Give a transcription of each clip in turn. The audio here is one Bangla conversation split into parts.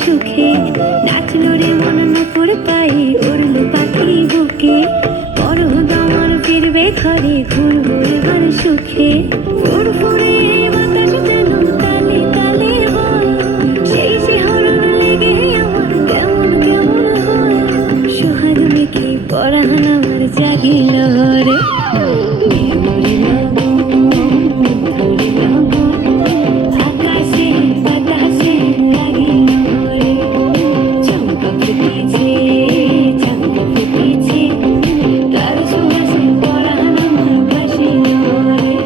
সুখে নাচলো রে মন নুপুর পায়ে উড়লো পাখি বুকে বড় দমন ফিরবে ঘরে ঘুরবো এবার সুখে ফুরফুরে বাতাস যেন তালে তালে বয় সেই শিহরণ লেগে আমার কেমন কেমন হয় সোহাগ মেঘে পরাণ আমার জাগিল রে মেমরি আকাশে বাতাসে লাগিল রে চম্পা ফুটেছে তার সুবাসে পরাণ আমার ভাসিল রে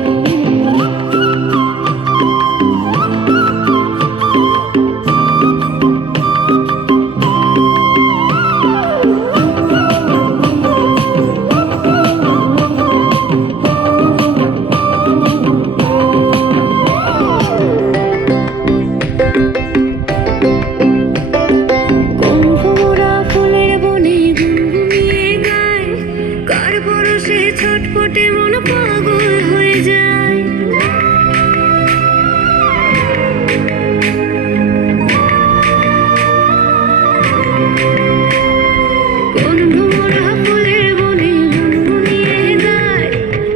কুম্ভমোড়া ফুলের বনে গুনগুনিয়ে গায় কার পরশে ছটফটে মন পাগল হয়ে যায় কুম্ভমোড়া ফুলের বনে গুনগুনিয়ে গায়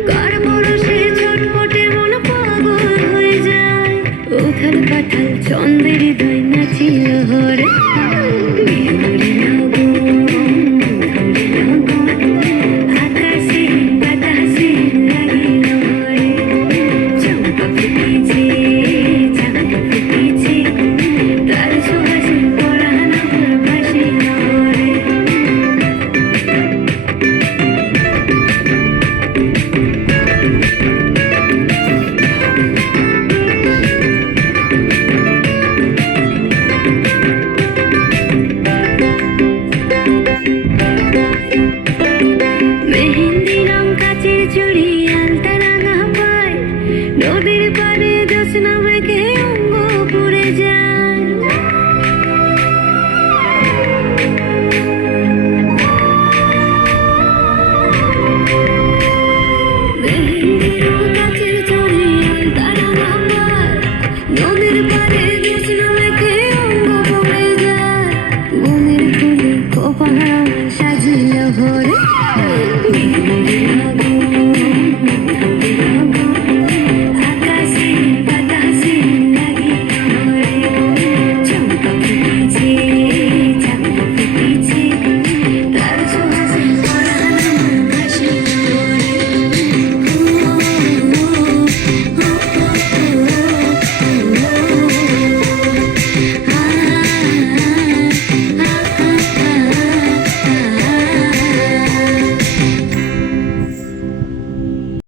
কার পরশে ছটফটে মন পাগল হয়ে যায় উথাল পাথাল ছন্দের হৃদয় নাচিল হরে